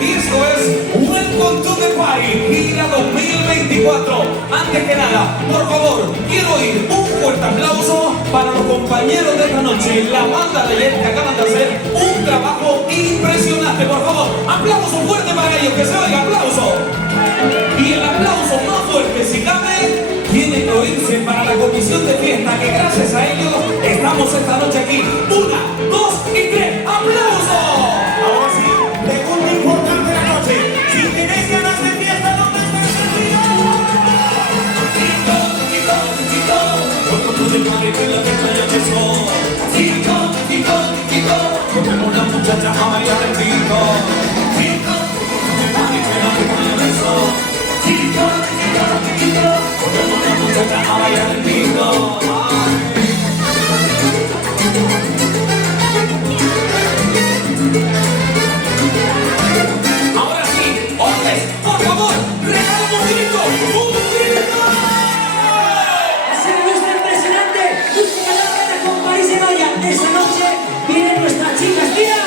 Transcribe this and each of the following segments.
Y esto es Welcome to the Party, gira 2024. Antes que nada, por favor, quiero oír un fuerte aplauso para los compañeros de esta noche, la banda de LED, que acaban de hacer un trabajo impresionante. Por favor, aplauso fuerte para ellos, que se oiga, aplauso. Y el aplauso más fuerte, si cabe, tiene que oírse para la comisión de fiesta, que gracias a ellos estamos esta noche aquí. 1, 2 y 3, ¡aplauso! Ahora sí, pregunta importante de la noche. Si tenéis ganas de fiesta, ¿dónde está el sentido? Ponemos las muchachas a bailar el pico. Ponemos las muchachas a bailar el pico. Ahora sí, hombres, por favor, regálame un grito, ¡un grito! Va a ser nuestra impresionante última carrera con París y Maya. Esta noche vienen nuestras chicas, mira.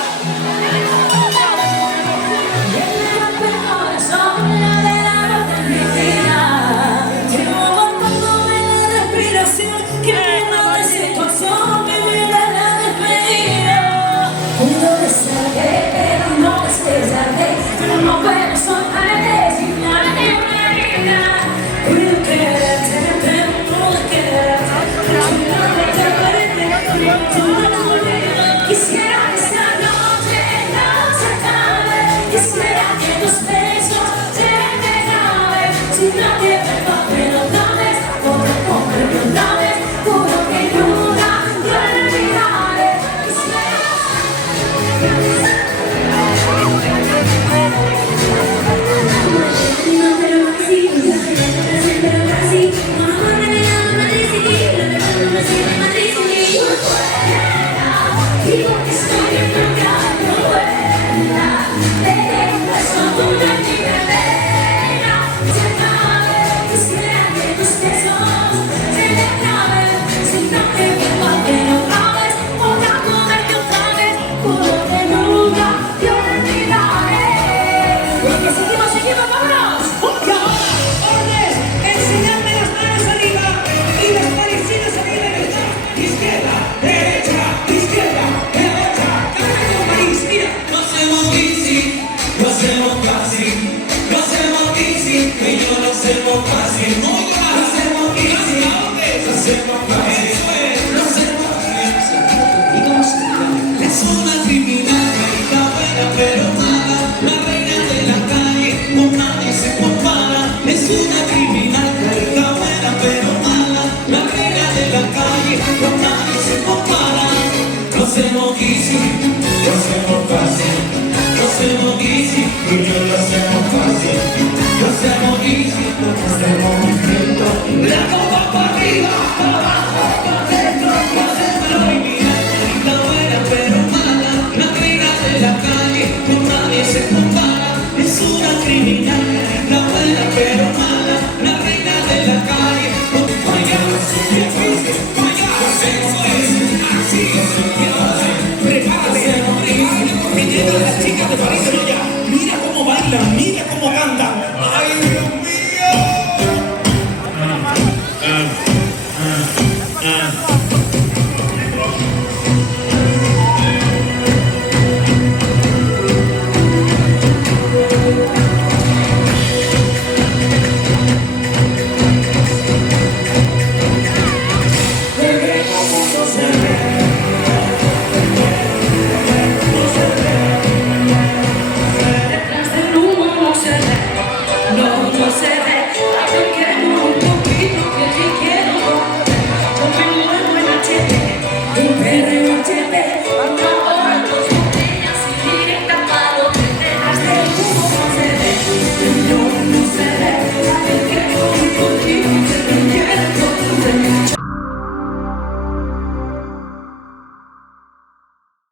Es una criminal, carita buena pero mala, la reina de la calle, con nadie se compara. Es una criminal, carita buena pero mala, la reina de la calle, con nadie se compara. Lo hacemos easy, lo hacemos fácil, lo hacemos easy, y yo lo hacemos fácil. Lo hacemos easy, lo hacemos distinto. La copa para arriba, para abajo, para adentro, lo hacemos criminal, carita buena pero mala, la reina de la calle, con nadie se compara. Es una criminal, carita buena pero mala, la reina de la calle, con vaya, eso es, así es. Prepárate, porque llegan las chicas de París de Maya. Mira cómo bailan, mira cómo cantan. ¡Ay, Dios mío! Detrás del humo no se ve, no se ve.